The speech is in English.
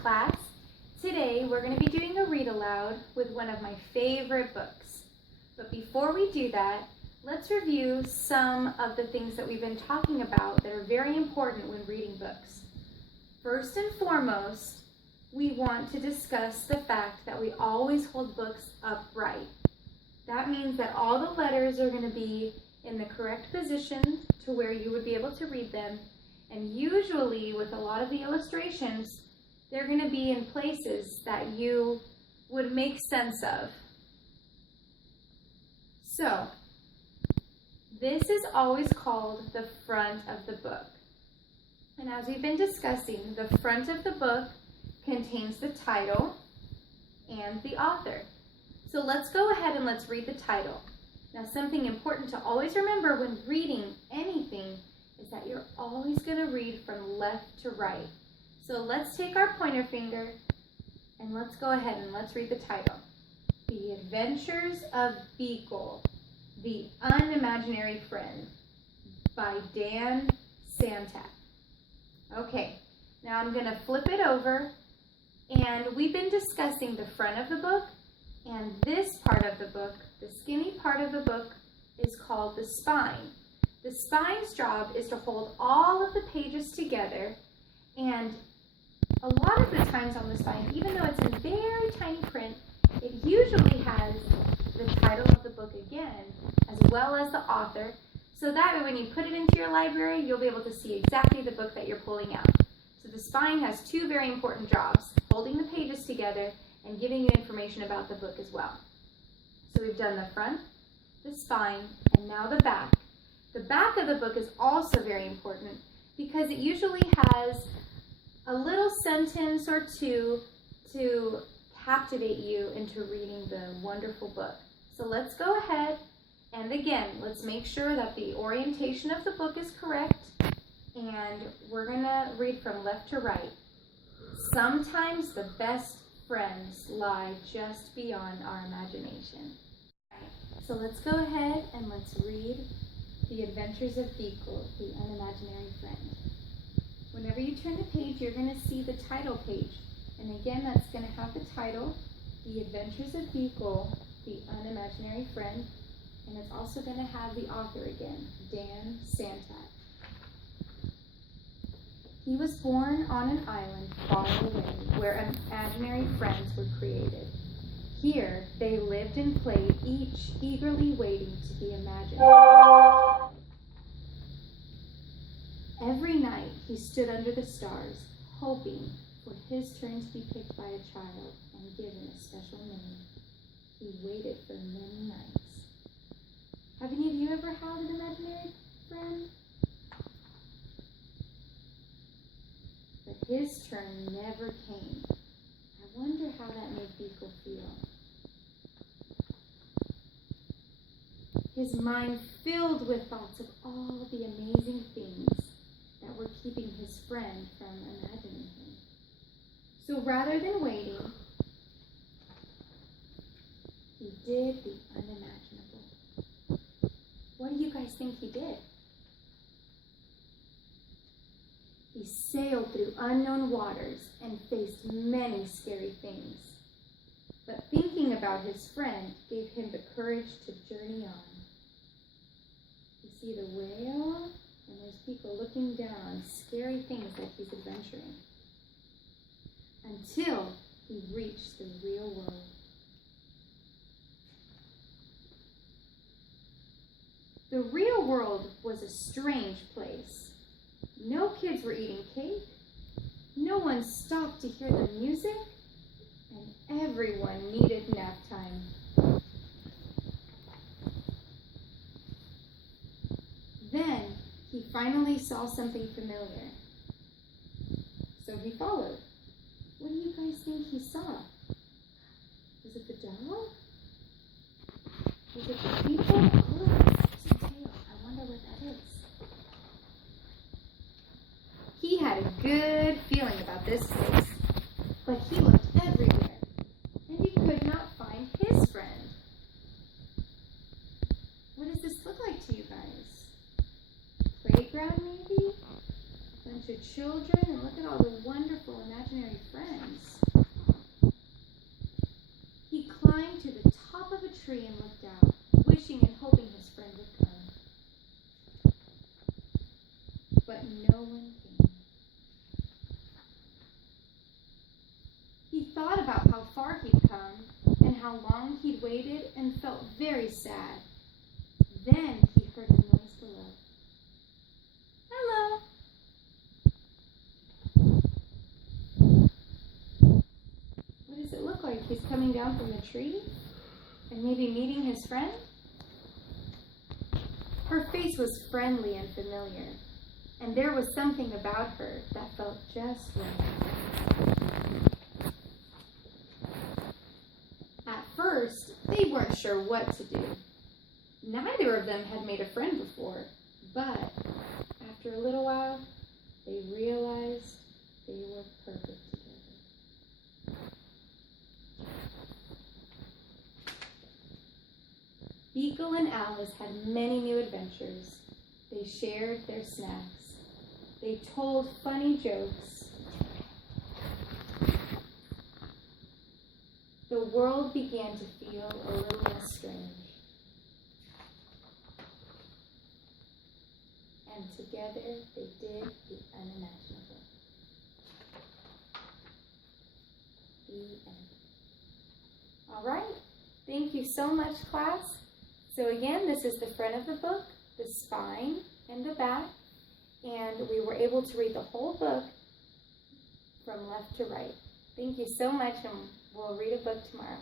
class. Today we're going to be doing a read aloud with one of my favorite books. But before we do that, let's review some of the things that we've been talking about that are very important when reading books. First and foremost, we want to discuss the fact that we always hold books upright. That means that all the letters are going to be in the correct position to where you would be able to read them. And usually with a lot of the illustrations, they're going to be in places that you would make sense of. So, this is always called the front of the book. And as we've been discussing, the front of the book contains the title and the author. So let's go ahead and let's read the title. Now, something important to always remember when reading anything is that you're always going to read from left to right. So let's take our pointer finger and let's go ahead and let's read the title. The Adventures of Beekle, the Unimaginary Friend by Santat. Okay, now I'm going to flip it over, and we've been discussing the front of the book, and this part of the book, the skinny part of the book, is called the spine. The spine's job is to hold all of the pages together, and a lot of the times on the spine, even though it's in very tiny print, it usually has the title of the book again, as well as the author, so that way when you put it into your library, you'll be able to see exactly the book that you're pulling out. So the spine has two very important jobs, holding the pages together and giving you information about the book as well. So we've done the front, the spine, and now the back. The back of the book is also very important because it usually has a little sentence or two to captivate you into reading the wonderful book. So let's go ahead and again, let's make sure that the orientation of the book is correct, and we're going to read from left to right. Sometimes the best friends lie just beyond our imagination. So let's go ahead and let's read The Adventures of Beekle, the Unimaginary Friend. Whenever you turn the page, you're going to see the title page. And again, that's going to have the title, The Adventures of Beekle, the Unimaginary Friend. And it's also going to have the author again, Santat. He was born on an island far away where imaginary friends were created. Here they lived and played, each eagerly waiting to be imagined. Every night he stood under the stars, hoping for his turn to be picked by a child and given a special name. He waited for many nights. Have any of you ever had an imaginary friend? But his turn never came. I wonder how that made Beekle feel. His mind filled with thoughts of all the amazing things that were keeping his friend from imagining him. So rather than waiting, he did the unimaginable. What do you guys think he did? He sailed through unknown waters and faced many scary things. But thinking about his friend gave him the courage to journey on. You see the whale, and there's people looking down on scary things that he's adventuring. Until he reached the real world. The real world was a strange place. No kids were eating cake. No one stopped to hear the music. And everyone needed nap time. Then he finally saw something familiar. So he followed. What do you guys think he saw? Was it the dog? Was it the people? Oh, it's a tail. I wonder what that is. He had a good feeling about this place, but he looked everywhere, and he could not find his friend. What does this look like to you guys? Playground maybe? A bunch of children, and look at all the wonderful imaginary friends. tree and looked out, wishing and hoping his friend would come. But no one came. He thought about how far he'd come and how long he'd waited and felt very sad. Then he heard a noise below. Hello. What does it look like? He's coming down from the tree and maybe meeting his friend? Her face was friendly and familiar, and there was something about her that felt just right. At first, they weren't sure what to do. Neither of them had made a friend before, but after a little while, they realized they were perfect together. Beekle and Alice had many new adventures. They shared their snacks. They told funny jokes. The world began to feel a little less strange. And together they did the unimaginable. The end. All right. Thank you so much, class. So again, this is the front of the book, the spine, and the back. And we were able to read the whole book from left to right. Thank you so much, and we'll read a book tomorrow.